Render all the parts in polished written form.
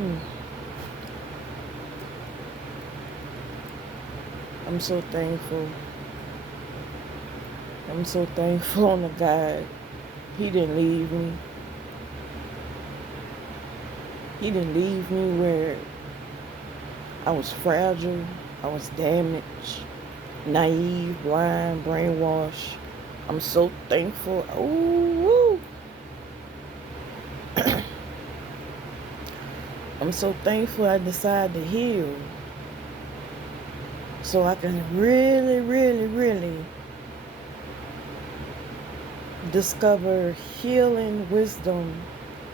Hmm. I'm so thankful. I'm so thankful on the God. He didn't leave me. He didn't leave me where I was fragile. I was damaged, naive, blind, brainwashed. I'm so thankful. Ooh, I'm so thankful I decided to heal. So I can really, really, really discover healing, wisdom,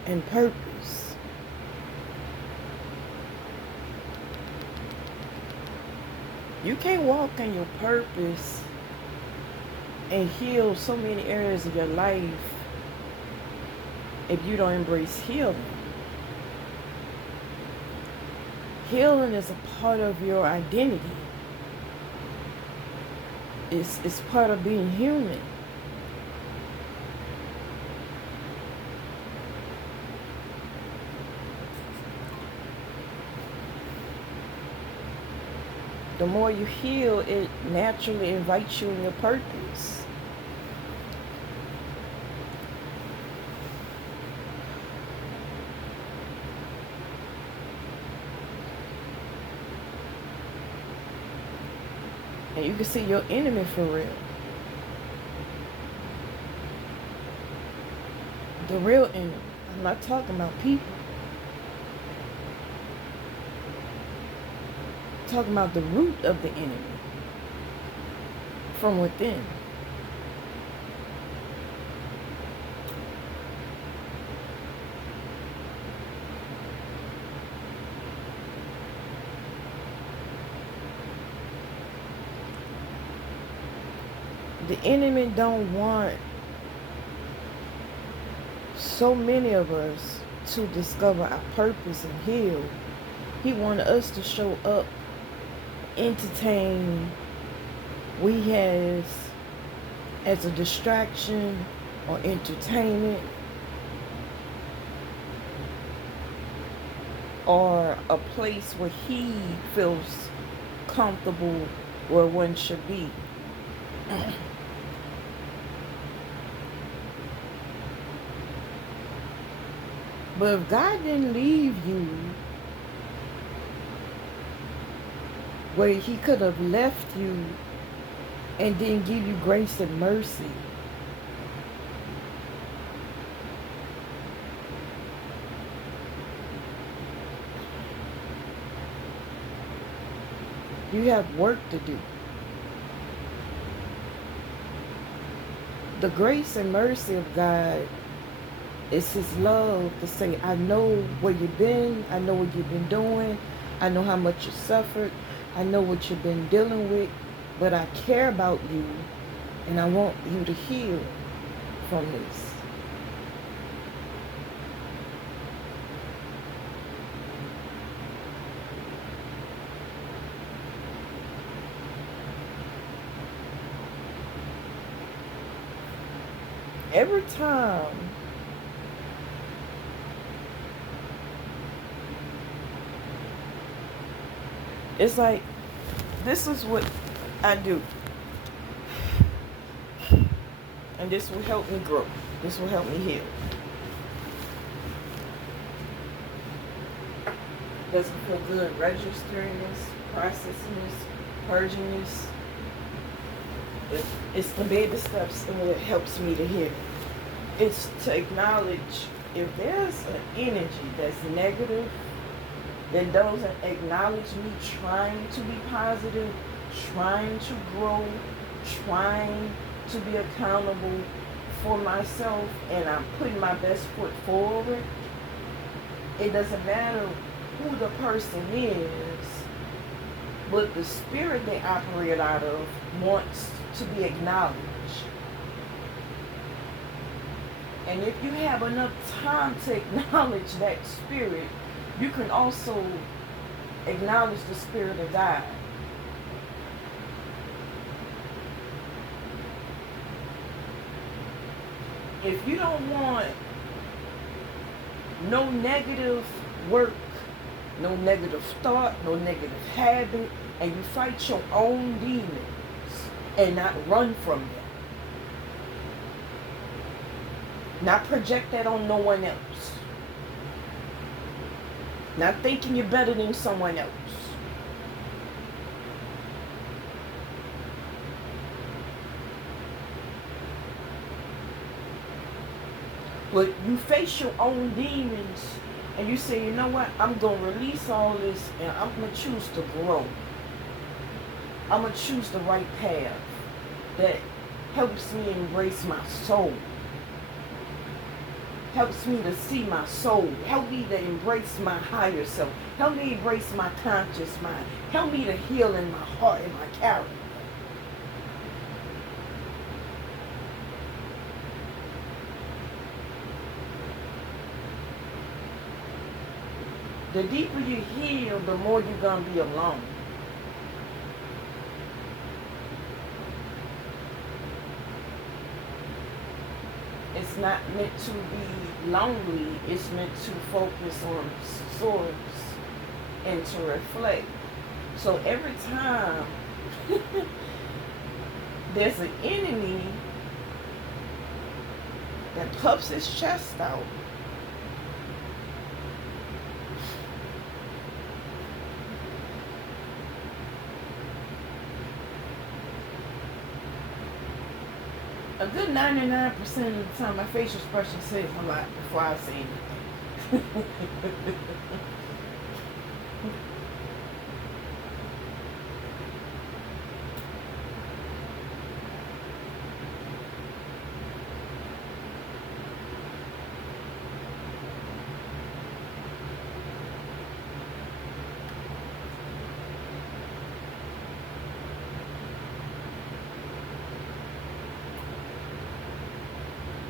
and purpose. You can't walk in your purpose and heal so many areas of your life if you don't embrace healing. Healing is a part of your identity. It's part of being human. The more you heal, it naturally invites you in your purpose. And you can see your enemy for real. The real enemy. I'm not talking about people. I'm talking about the root of the enemy from within. The enemy don't want so many of us to discover our purpose and heal. He wanted us to show up, entertain we has as a distraction or entertainment or a place where he feels comfortable where one should be. But if God didn't leave you where he could have left you and then give you grace and mercy, you have work to do. The grace and mercy of God is his love to say, I know where you've been, I know what you've been doing, I know how much you suffered, I know what you've been dealing with, but I care about you and I want you to heal from this. Every time it's like, this is what I do. And this will help me grow. This will help me heal. Doesn't feel good registering this, processing this, purging this. It's the baby steps and what helps me to heal. It's to acknowledge if there's an energy that's negative, that doesn't acknowledge me trying to be positive, trying to grow, trying to be accountable for myself, and I'm putting my best foot forward. It doesn't matter who the person is, but the spirit they operate out of wants to be acknowledged. And if you have enough time to acknowledge that spirit, you can also acknowledge the spirit of God. If you don't want no negative work no negative thought, no negative habit, and you fight your own demons and not run from them. Not project that on no one else. Not thinking you're better than someone else. But you face your own demons and you say, you know what, I'm going to release all this and I'm going to choose to grow. I'm going to choose the right path that helps me embrace my soul. Helps me to see my soul. Help me to embrace my higher self. Help me embrace my conscious mind. Help me to heal in my heart and my character. The deeper you heal, the more you're going to be alone. It's not meant to be lonely. It's meant to focus on source and to reflect. So every time there's an enemy that puffs his chest out, a good 99% of the time, my facial expression says a lot before I say anything.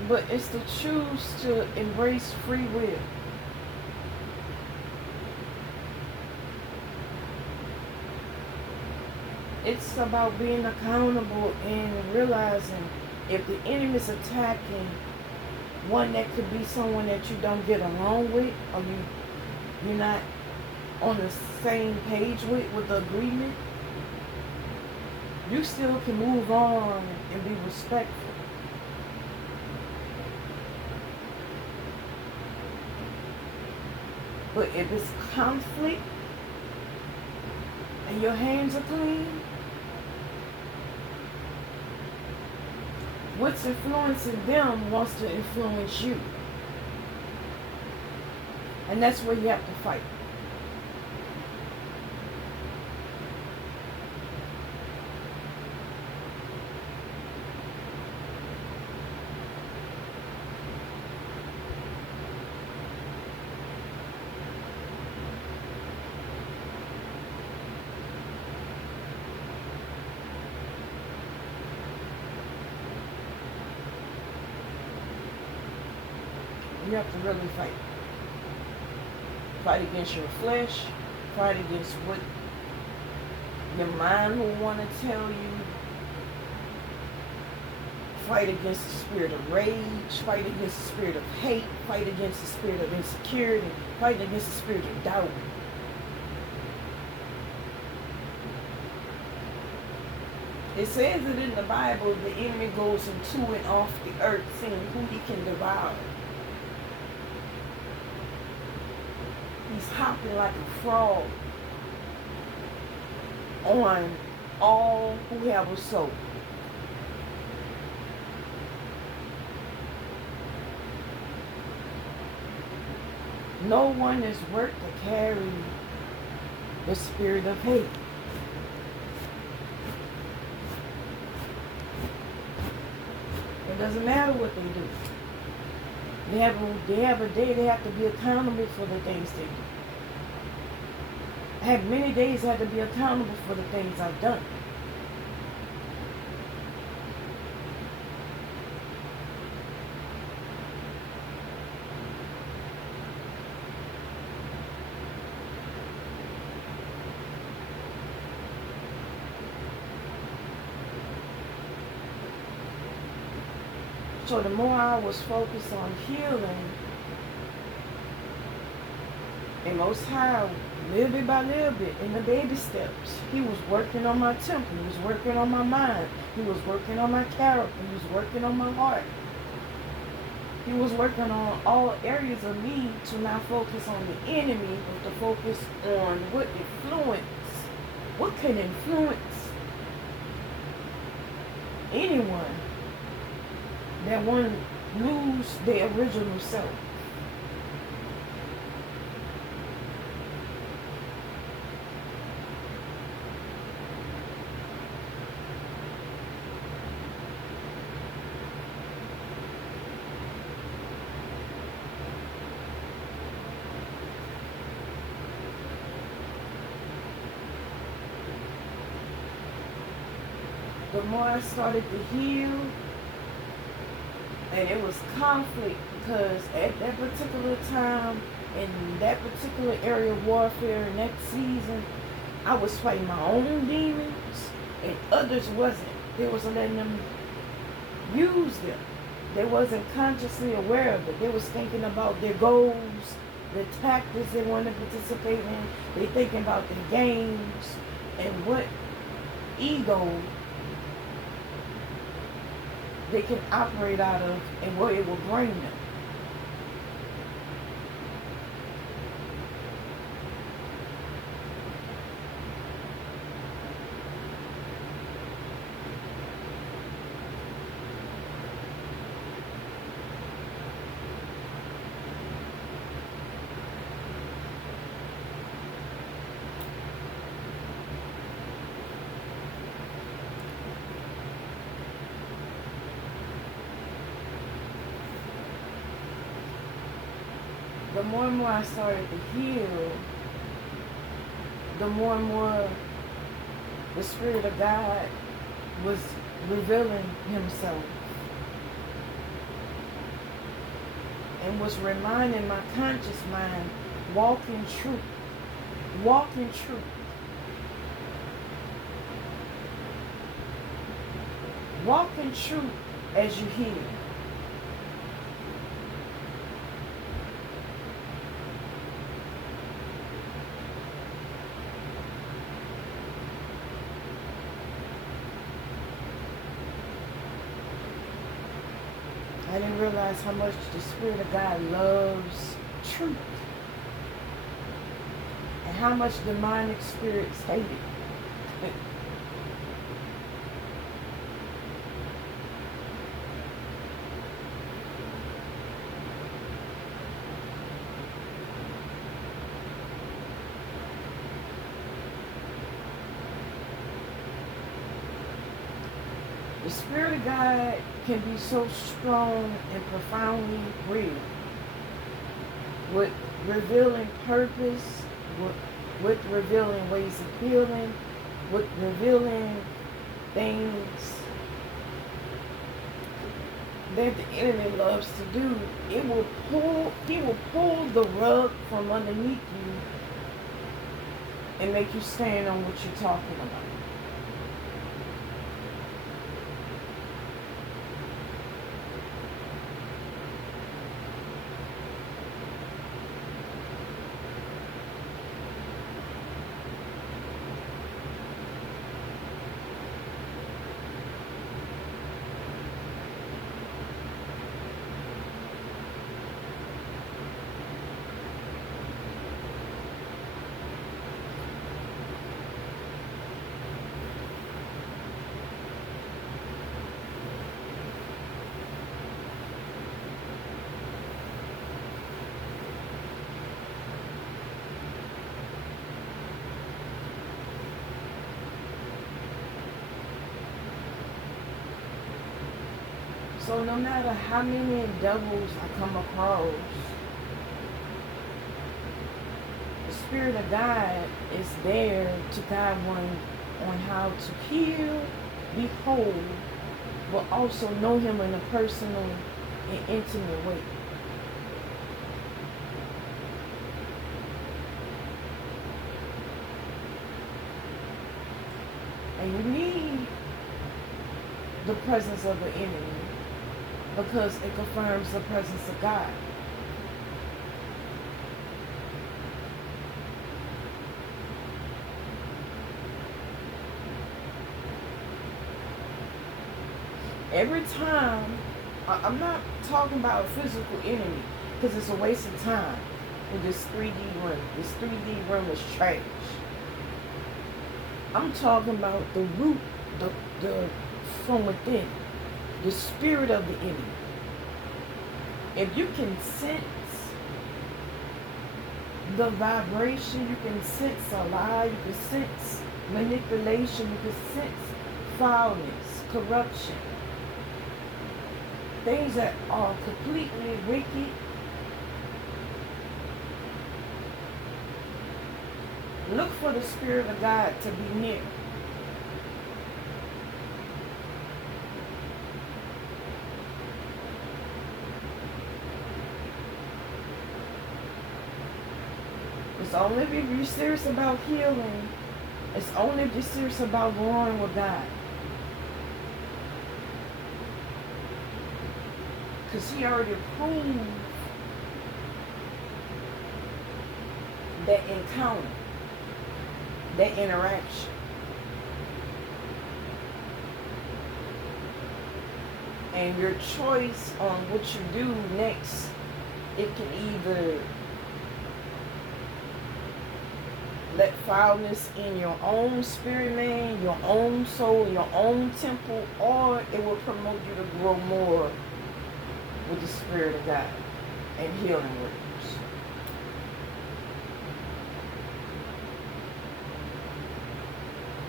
But it's to choose to embrace free will. It's about being accountable and realizing if the enemy is attacking one that could be someone that you don't get along with, or you're not on the same page with the agreement, you still can move on and be respectful. But if it's conflict and your hands are clean, what's influencing them wants to influence you. And that's where you have to fight. You have to really fight. Fight against your flesh. Fight against what your mind will want to tell you. Fight against the spirit of rage. Fight against the spirit of hate. Fight against the spirit of insecurity. Fight against the spirit of doubt. It says it in the Bible, the enemy goes into and off the earth, seeing who he can devour. He's hopping like a frog on all who have a soul. No one is worth to carry the spirit of hate. It doesn't matter what they do. They have a day they have to be accountable for the things they do. I have many days I have to be accountable for the things I've done. So the more I was focused on healing, and Most High little bit by little bit, in the baby steps. He was working on my temple. He was working on my mind. He was working on my character. He was working on my heart. He was working on all areas of me to not focus on the enemy, but to focus on what can influence anyone that want to lose their original self. The more I started to heal, and it was conflict because at that particular time, in that particular area of warfare, in that season, I was fighting my own demons, and others wasn't. They wasn't letting them use them. They wasn't consciously aware of it. They was thinking about their goals, the tactics they wanted to participate in. They thinking about their games and what ego they can operate out of and what it will bring them. The more and more I started to heal, the more and more the Spirit of God was revealing Himself and was reminding my conscious mind, walk in truth, walk in truth. Walk in truth as you heal. I didn't realize how much the Spirit of God loves truth and how much demonic spirits hate it. The Spirit of God can be so strong and profoundly real, with revealing purpose, with revealing ways of healing, with revealing things that the enemy loves to do. He will pull the rug from underneath you and make you stand on what you're talking about. So no matter how many devils I come across, the Spirit of God is there to guide one on how to heal, be whole, but also know Him in a personal and intimate way. And you need the presence of the enemy, because it confirms the presence of God. Every time, I'm not talking about a physical enemy because it's a waste of time with this 3D room. This 3D room is trash. I'm talking about the root, the from within, the spirit of the enemy. If you can sense the vibration, you can sense a lie, you can sense manipulation, you can sense foulness, corruption, things that are completely wicked. Look for the Spirit of God to be near. It's only if you're serious about healing. It's only if you're serious about growing with God. Because He already proved that encounter, that interaction. And your choice on what you do next, it can either let foulness in your own spirit man, your own soul, your own temple, or it will promote you to grow more with the Spirit of God and healing works.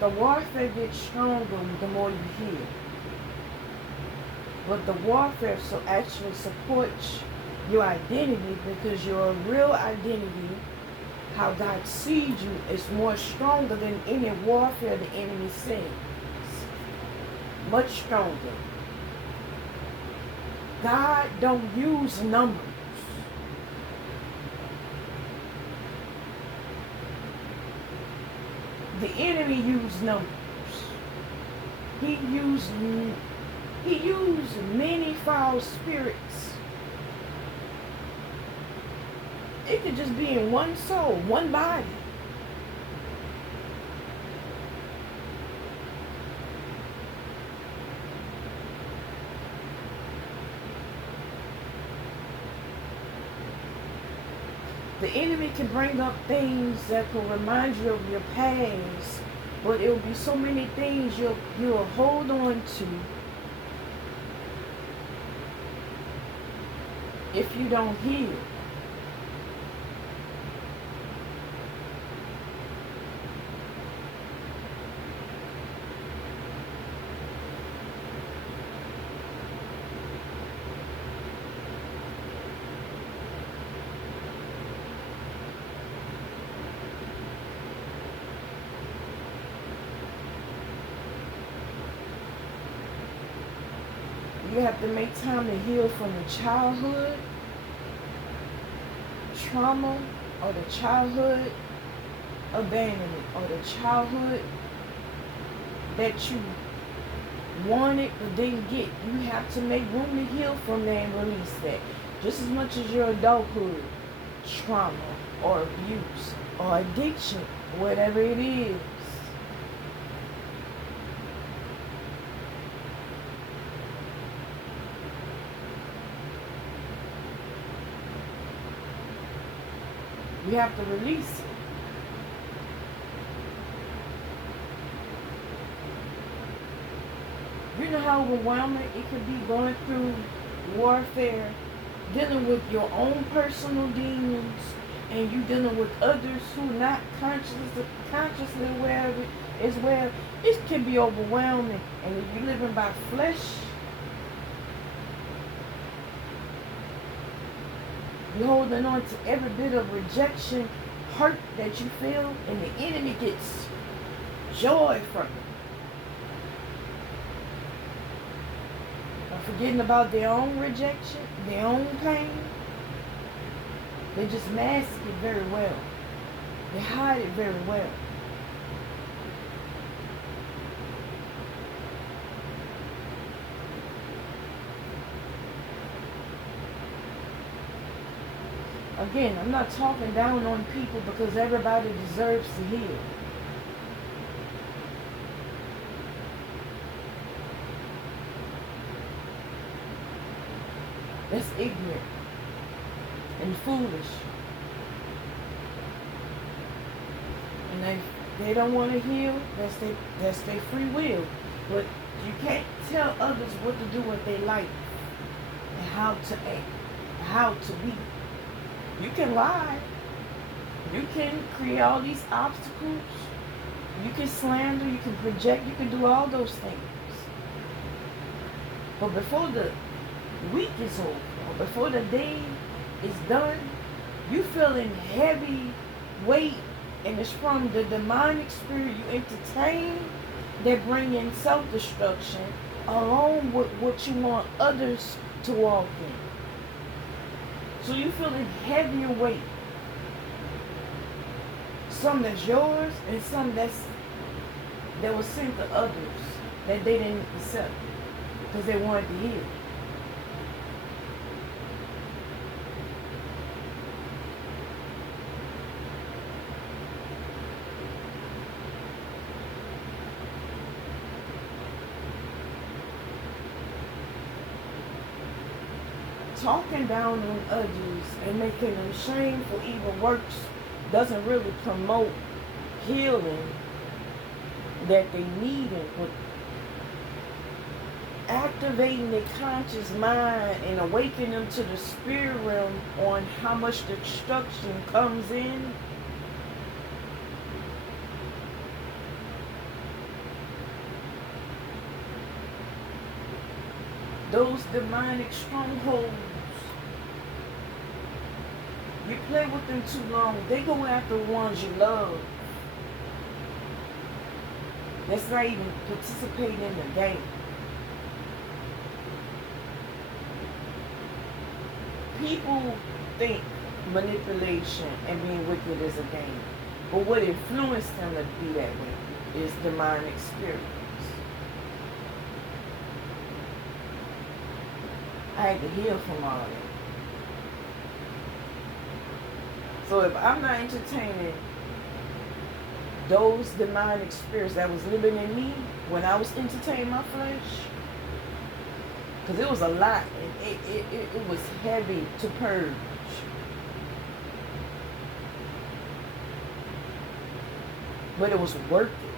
The warfare gets stronger the more you heal. But the warfare actually supports your identity, because your real identity, how God sees you, is more stronger than any warfare the enemy sends. Much stronger. God don't use numbers. The enemy used numbers. He used many foul spirits. It could just be in one soul, one body. The enemy can bring up things that can remind you of your past, but it will be so many things you'll hold on to if you don't heal. You have to make time to heal from the childhood trauma, or the childhood abandonment, or the childhood that you wanted but didn't get. You have to make room to heal from that and release that. Just as much as your adulthood trauma or abuse or addiction, whatever it is. You have to release it. You know how overwhelming it could be going through warfare, dealing with your own personal demons, and you dealing with others who are not consciously aware of it as well. It can be overwhelming. And if you're living by flesh, you're holding on to every bit of rejection, hurt that you feel, and the enemy gets joy from it. Forgetting about their own rejection, their own pain. They just mask it very well. They hide it very well. Again, I'm not talking down on people, because everybody deserves to heal. That's ignorant and foolish. And they don't want to heal. That's their free will. But you can't tell others what to do, what they like, and how to act, how to be. You can lie. You can create all these obstacles. You can slander. You can project. You can do all those things. But before the week is over, or before the day is done, you feeling heavy weight, and it's from the demonic spirit you entertain that bring in self-destruction along with what you want others to walk in. So you feeling heavier weight. Some that's yours and some that was sent to others that they didn't accept because they wanted to heal. Talking down on others and making them shameful evil works doesn't really promote healing that they need, but activating their conscious mind and awakening them to the spirit realm on how much destruction comes in. Those demonic strongholds, you play with them too long, they go after the ones you love. That's not even participating in the game. People think manipulation and being wicked is a game. But what influenced them to be that way is demonic spirits. I had to heal from all that. So if I'm not entertaining those demonic spirits that was living in me when I was entertaining my flesh, because it was a lot, and it was heavy to purge. But it was worth it.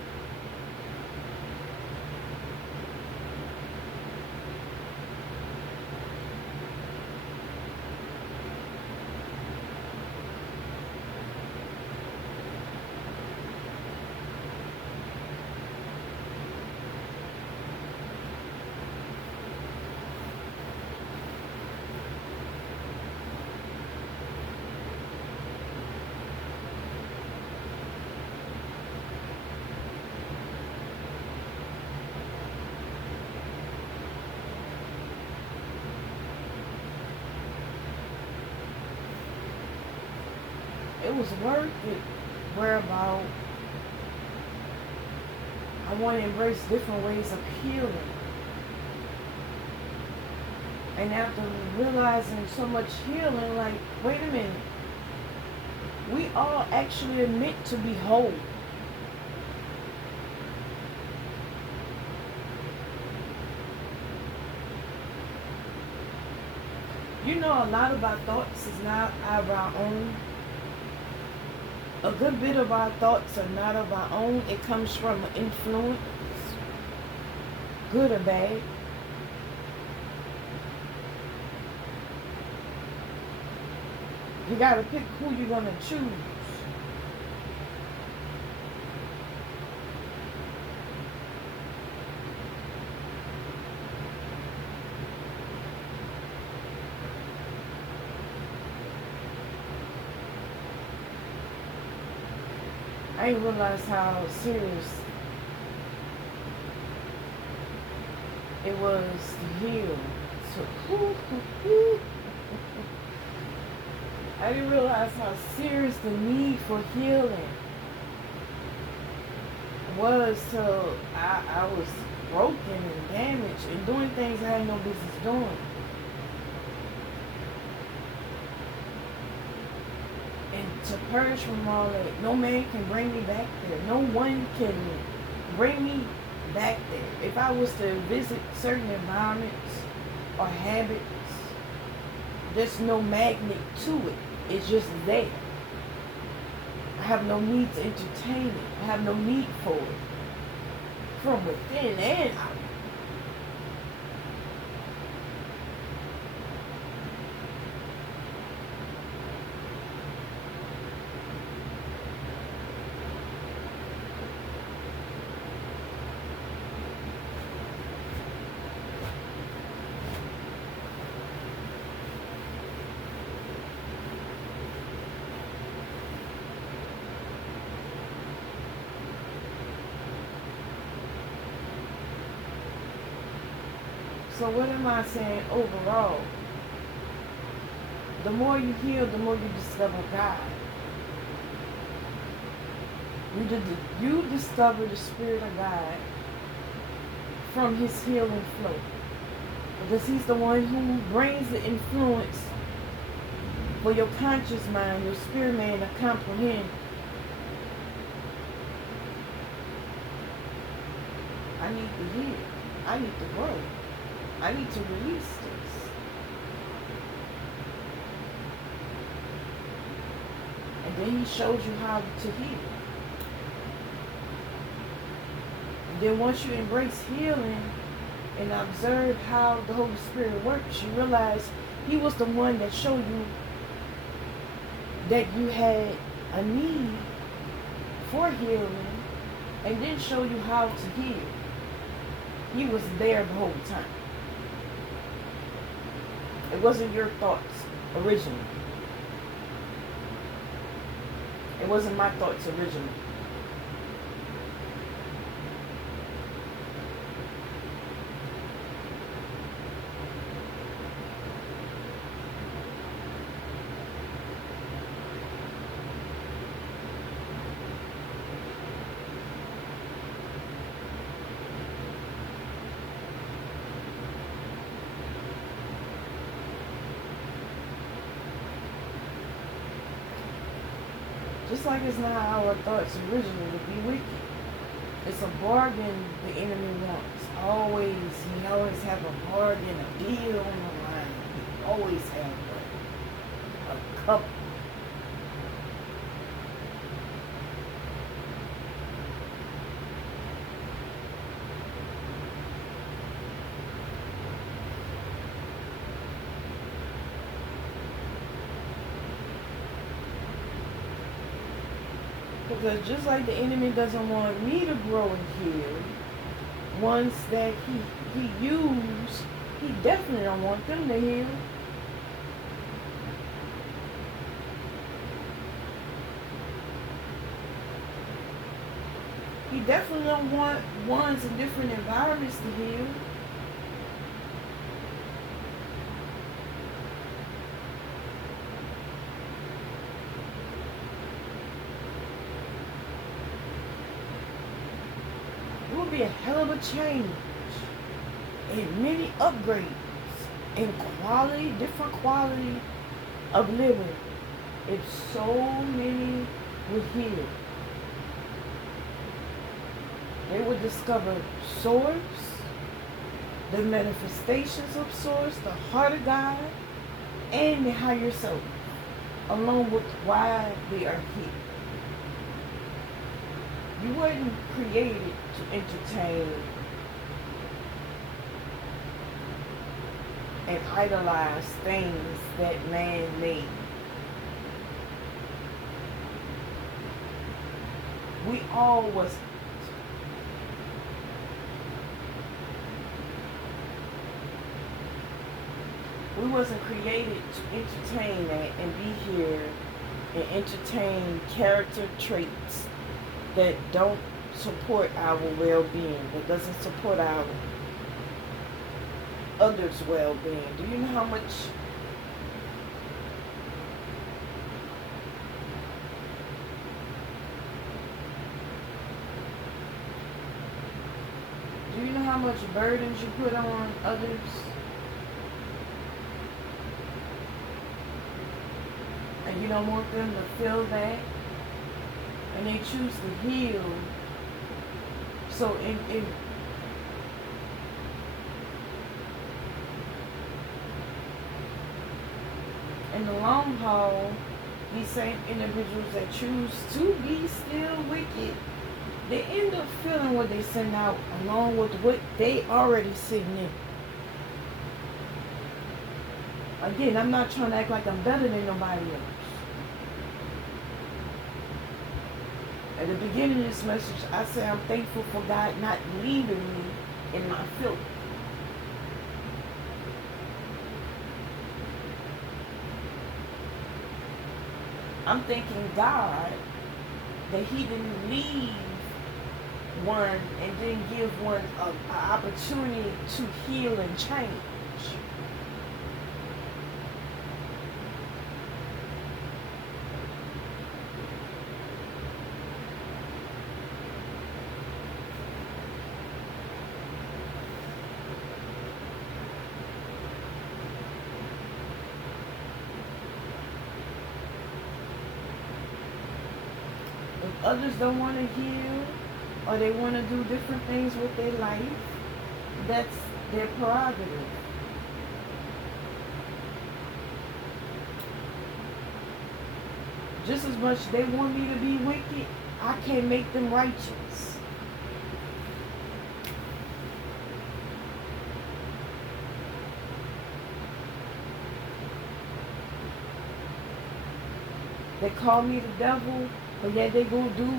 It was worth it, whereabout I want to embrace different ways of healing. And after realizing so much healing, like, wait a minute, we all actually are meant to be whole. You know, a lot of our thoughts is not of our own. A good bit of our thoughts are not of our own. It comes from influence, good or bad. You gotta pick who you're gonna choose. I didn't realize how serious it was to heal. So, I didn't realize how serious the need for healing was till I was broken and damaged and doing things I had no business doing. And to purge from all that, no man can bring me back there. No one can bring me back there. If I was to visit certain environments or habits There's no magnet to it. It's just there. I have no need to entertain it. I have no need for it. From within and out. So what am I saying overall? The more you heal, the more you discover God. You discover the Spirit of God from His healing flow. Because He's the one who brings the influence for your conscious mind, your spirit man to comprehend. I need to heal. I need to grow. I need to release this. And then He shows you how to heal. And then once you embrace healing and observe how the Holy Spirit works, you realize He was the one that showed you that you had a need for healing and then show you how to heal. He was there the whole time. It wasn't your thoughts originally. It wasn't my thoughts originally. Just like it's not our thoughts originally to be wicked. It's a bargain the enemy wants. He always have a bargain, a deal on the line. He always have one. A couple. Because just like the enemy doesn't want me to grow and heal, ones that he used, he definitely don't want them to heal. He definitely don't want ones in different environments to heal. Be a hell of a change and many upgrades in quality, different quality of living if so many would heal. They would discover Source, the manifestations of Source, the heart of God, and the higher self, along with why they are here. You weren't created to entertain and idolize things that man made. We all was. We wasn't created to entertain that and be here and entertain character traits that don't support our well-being, that doesn't support our others' well-being. Do you know how much burdens you put on others? And you don't want them to feel that? And they choose to heal. So in in the long haul, these same individuals that choose to be still wicked, they end up feeling what they send out along with what they already sitting in. Again, I'm not trying to act like I'm better than nobody else. At the beginning of this message, I say I'm thankful for God not leaving me in my filth. I'm thanking God that He didn't leave one and didn't give one an opportunity to heal and change. If others don't want to heal or they want to do different things with their life, that's their prerogative. Just as much they want me to be wicked, I can't make them righteous. They call me the devil, but yet they go do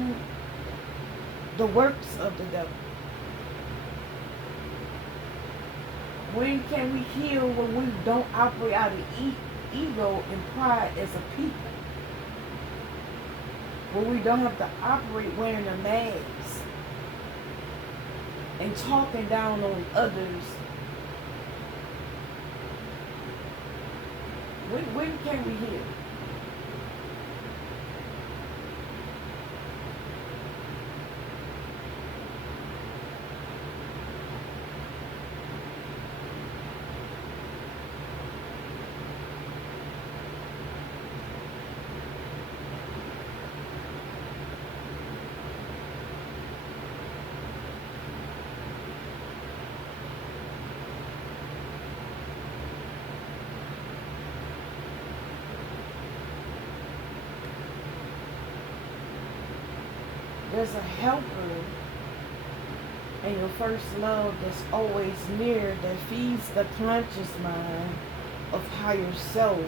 the works of the devil. When can we heal when we don't operate out of ego and pride as a people? When we don't have to operate wearing a mask and talking down on others. When can we heal? There's a helper in your first love that's always near, that feeds the conscious mind of higher self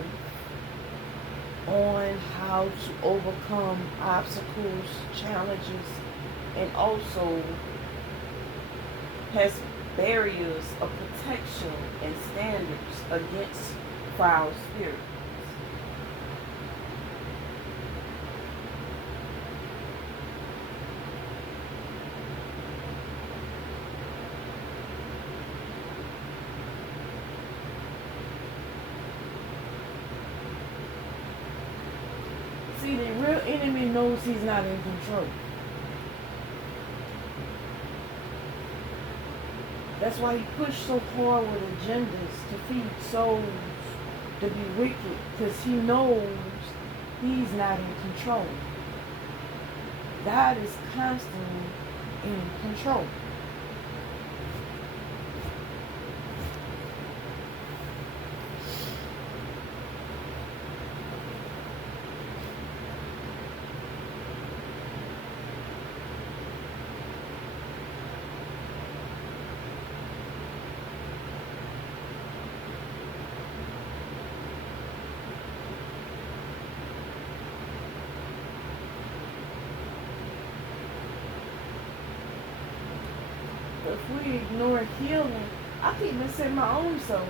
on how to overcome obstacles, challenges, and also has barriers of protection and standards against foul spirits. See, the real enemy knows he's not in control. That's why he pushed so hard with agendas to feed souls to be wicked, because he knows he's not in control. God is constantly in control. If we ignore healing, I can even say my own self.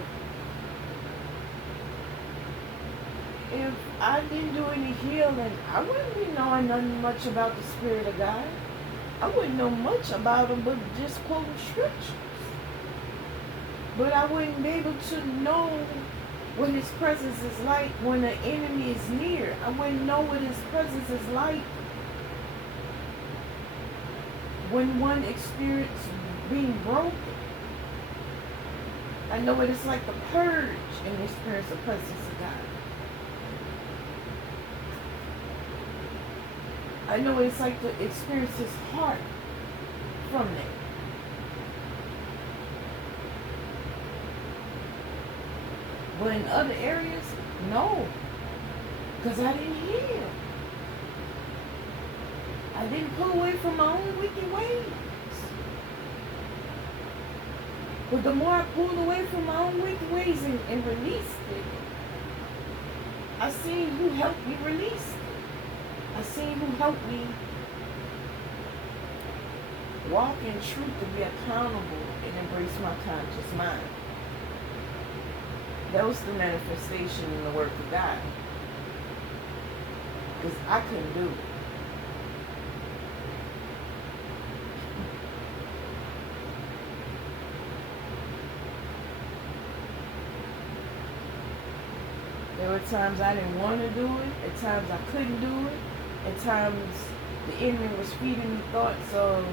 If I didn't do any healing, I wouldn't be knowing nothing much about the Spirit of God. I wouldn't know much about Him but just quoting scriptures. But I wouldn't be able to know what His presence is like when the enemy is near. I wouldn't know what His presence is like when one experiences being broken. I know what it's like to purge and experience the presence of God. I know what it's like to experience His heart from that. But in other areas, no. Because I didn't hear. I didn't pull away from my own wicked ways. But the more I pulled away from my own wicked ways and released it, I seen who helped me release it. I seen who helped me walk in truth to be accountable and embrace my conscious mind. That was the manifestation in the work of God. Because I couldn't do it. There were times I didn't want to do it. At times I couldn't do it. At times the enemy was feeding me thoughts of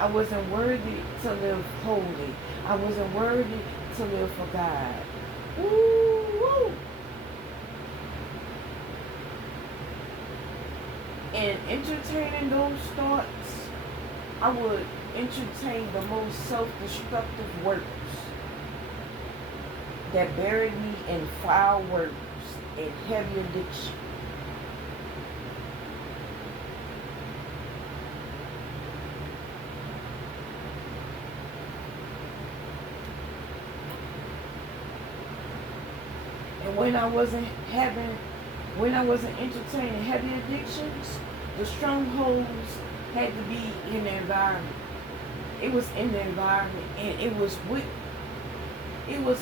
I wasn't worthy to live holy. I wasn't worthy to live for God. Woo! And entertaining those thoughts, I would entertain the most self-destructive works that buried me in foul works and heavy addiction. And when I wasn't entertaining heavy addictions, the strongholds had to be in the environment. It was in the environment, and it was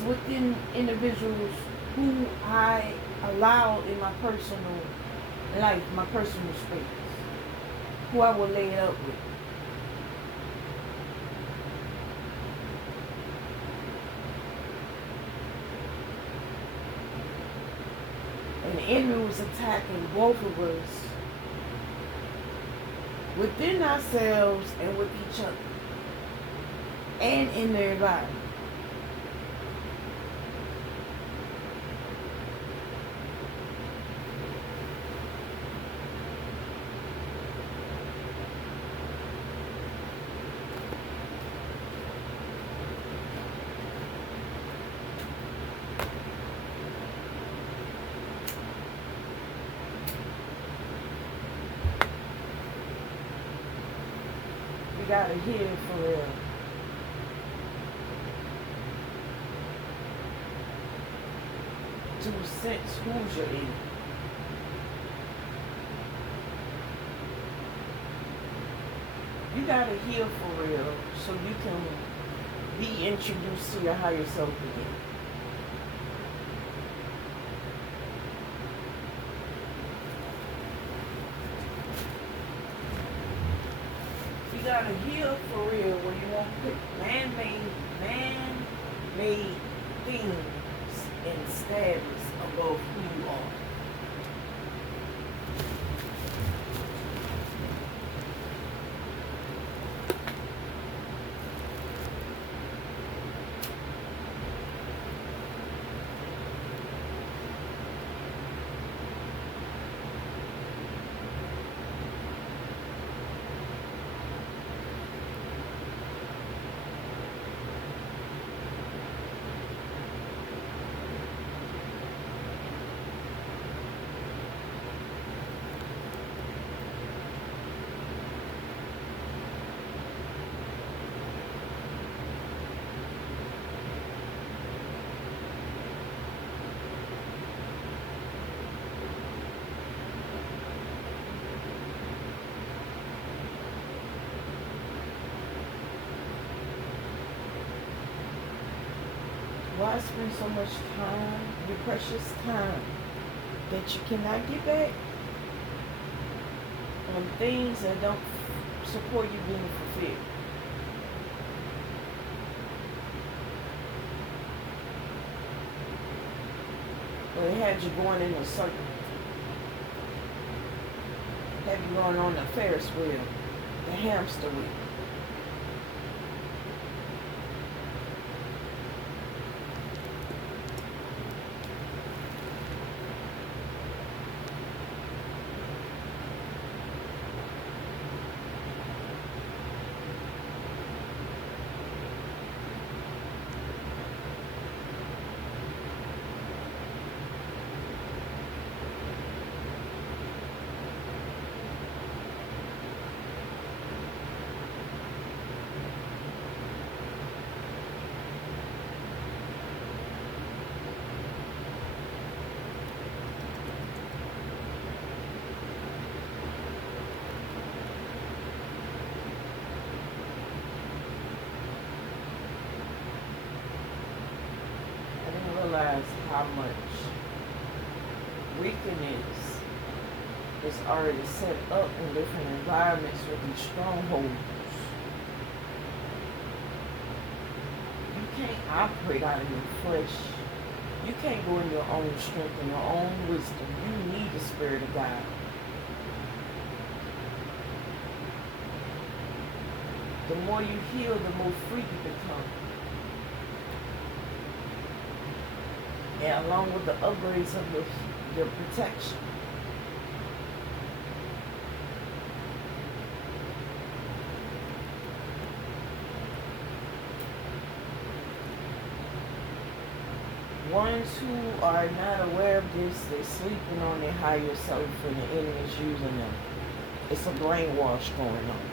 within individuals who I allowed in my personal life, my personal space, who I would lay it up with. And the enemy was attacking both of us within ourselves and with each other and in the environment. You gotta hear it for real. To sense who's you're in. You gotta heal for real so you can be introduced to your higher self again. You gotta heal for real where you won't put man-made things and status above who you are. Why spend so much time, your precious time, that you cannot get back on things that don't support you being fulfilled? Well, it had you going in a circle. Had you going on the Ferris wheel, the hamster wheel. realize how much wickedness is already set up in different environments with these strongholds. You can't operate out of your flesh. You can't go in your own strength and your own wisdom. You need the Spirit of God. The more you heal, the more free you become. And along with the upgrades of your protection. Ones who are not aware of this, they're sleeping on their higher self and the enemy is using them. It's a brainwash going on.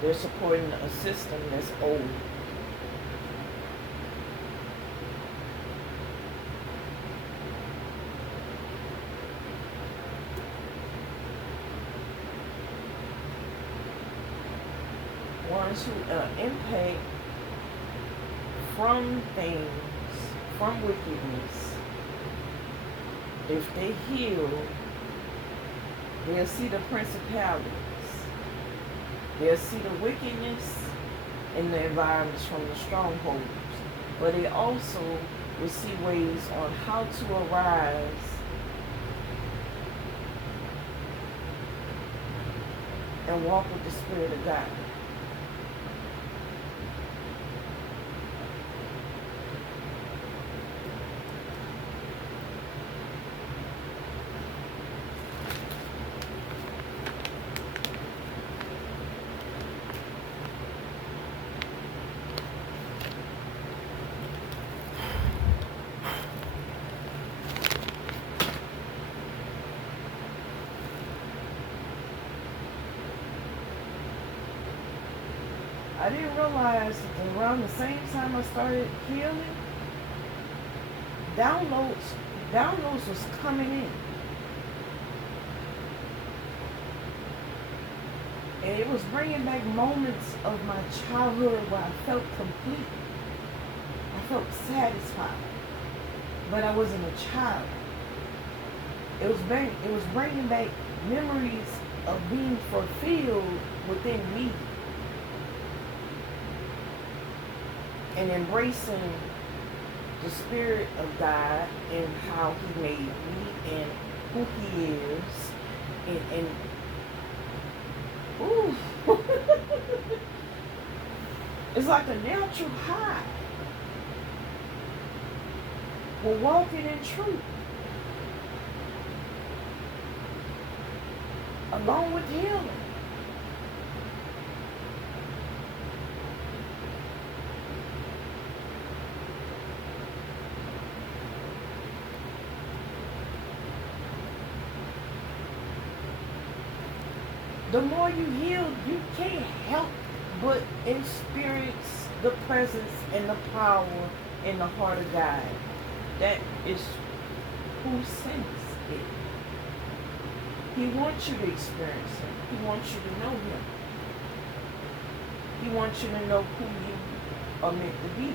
They're supporting a system that's old. Ones who impact from things, from wickedness, if they heal, they'll see the principalities. They'll see the wickedness in the environments from the strongholds. But they also will see ways on how to arise and walk with the Spirit of God. I didn't realize that around the same time I started healing, downloads was coming in. And it was bringing back moments of my childhood where I felt complete. I felt satisfied. But I wasn't a child. It was bringing back memories of being fulfilled within me. And embracing the Spirit of God and how He made me and who He is. And ooh. It's like a natural high. We're walking in truth. Along with healing. The more you heal, you can't help but experience the presence and the power in the heart of God. That is who sends it. He wants you to experience Him. He wants you to know Him. He wants you to know who you are meant to be.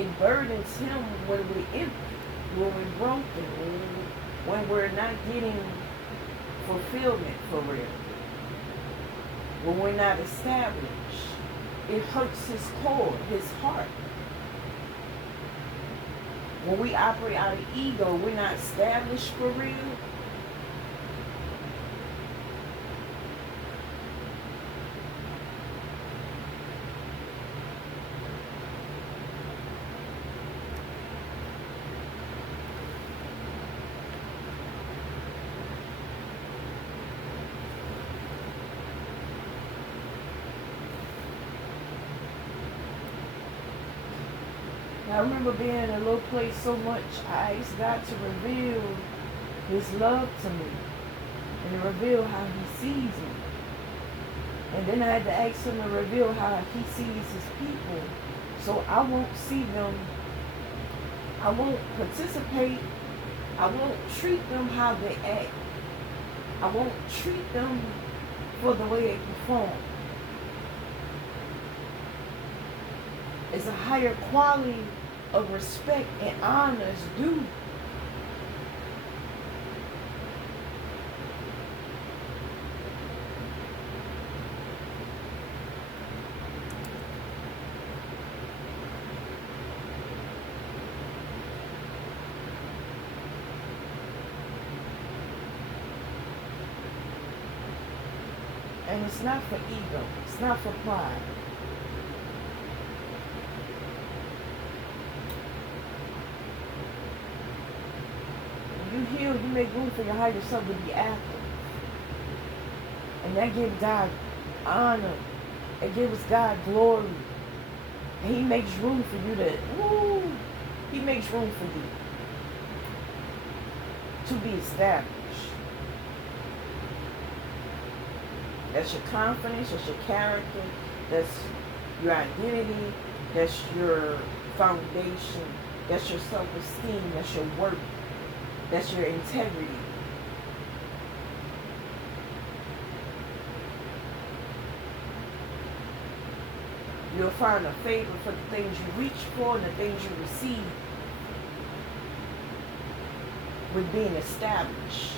It burdens Him when we're empty, when we're broken, when we're not getting fulfillment for real, when we're not established. It hurts His core, His heart. When we operate out of ego, we're not established for real. I remember being in a low place so much, I asked God to reveal His love to me and to reveal how He sees me. And then I had to ask Him to reveal how He sees His people, so I won't see them, I won't participate, I won't treat them how they act. I won't treat them for the way they perform. It's a higher quality of respect and honor is due. And it's not for ego. It's not for pride. When you heal, you make room for your higher self to be active. And that gives God honor. It gives God glory. And He makes room for you to, He makes room for you to be established. That's your confidence, that's your character, that's your identity, that's your foundation, that's your self-esteem, that's your worth, that's your integrity. You'll find a favor for the things you reach for and the things you receive with being established.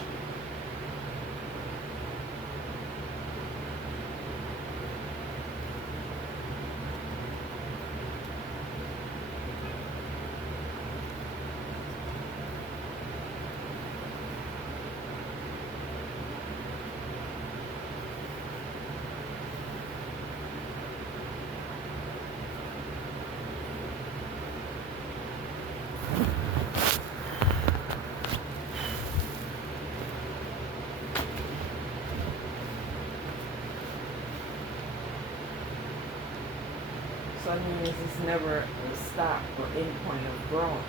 So I mean, it's never a stop or end point of growing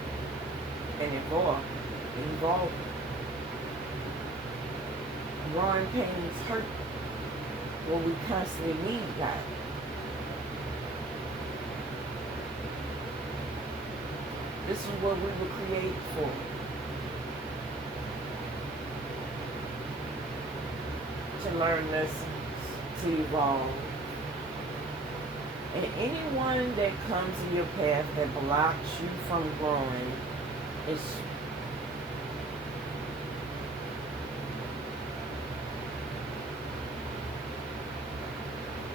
and evolving. Growing pains hurt when we constantly need God. This is what we were created for. To learn lessons, to evolve. And anyone that comes in your path that blocks you from growing is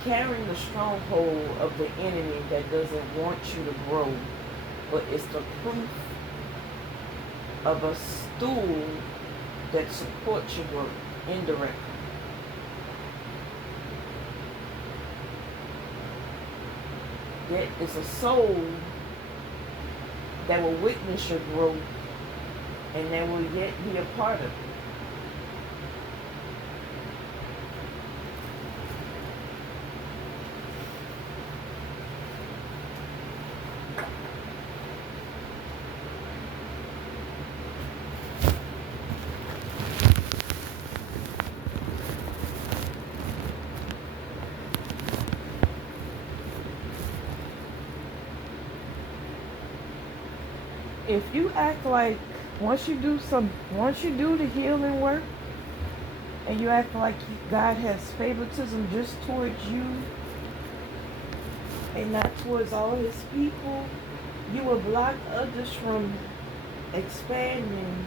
carrying the stronghold of the enemy that doesn't want you to grow, but it's the proof of a stool that supports your growth indirectly. That is a soul that will witness your growth and that will yet be a part of it. If you act like once you do the healing work and you act like God has favoritism just towards you and not towards all his people, you will block others from expanding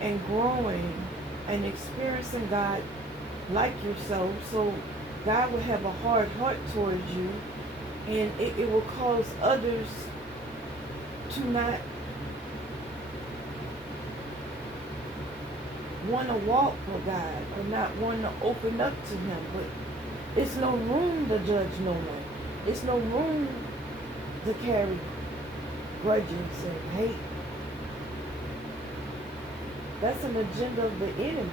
and growing and experiencing God like yourself. So God will have a hard heart towards you, and it will cause others to not want to walk with God or not want to open up to him. But it's no room to judge no one. It's no room to carry grudges and hate. That's an agenda of the enemy.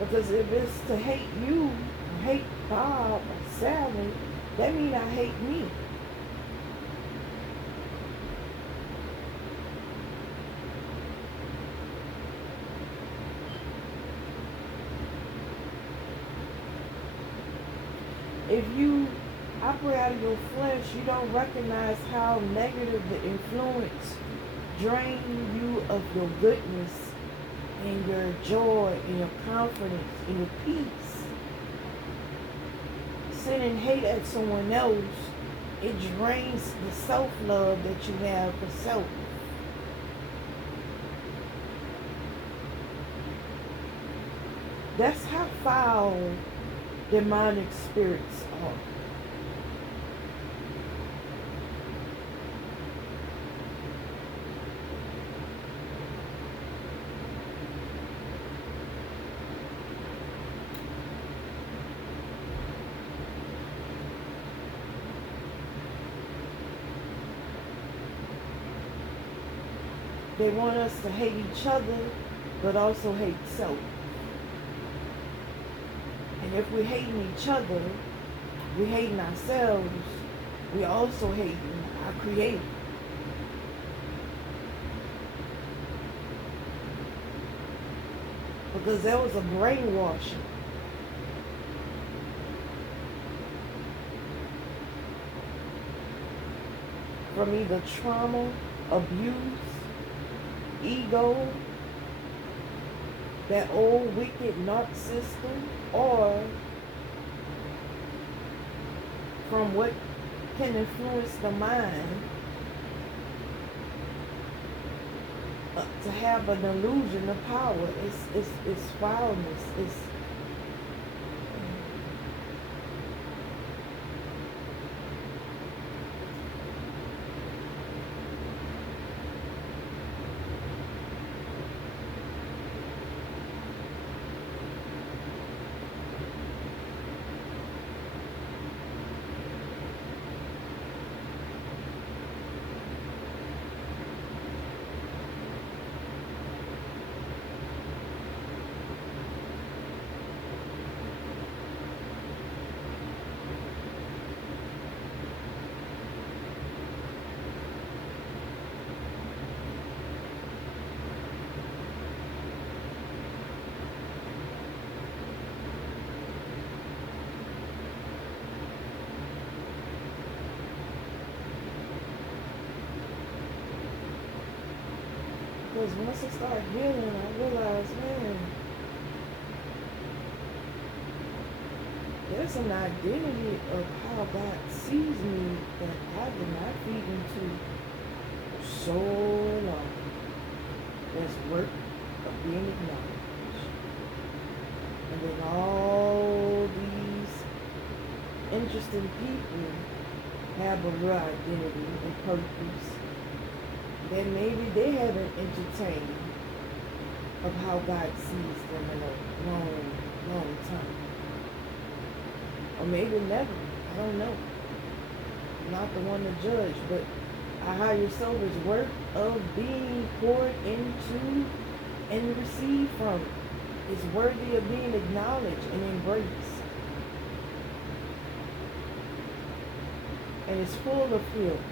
Because if it's to hate you, or hate Bob or Sally, that means I hate me. operate out of your flesh, you don't recognize how negative the influence drain you of your goodness and your joy and your confidence and your peace. Sending hate at someone else, it drains the self-love that you have for self. That's how foul demonic spirits are. They want us to hate each other, but also hate self. And if we're hating each other, we're hating ourselves, we also hating our Creator. Because there was a brainwashing. From either trauma, abuse, ego, that old wicked narcissism, or from what can influence the mind to have an illusion of power. It's foulness. It's because once I started healing, I realized, man, there's an identity of how God sees me that I did not feed into so long. There's work of being acknowledged. And then all these interesting people have a real identity and purpose that maybe they haven't entertained of how God sees them in a long, long time. Or maybe never. I don't know. I'm not the one to judge, but our higher self is worth of being poured into and received from. It's worthy of being acknowledged and embraced. And it's full of healing.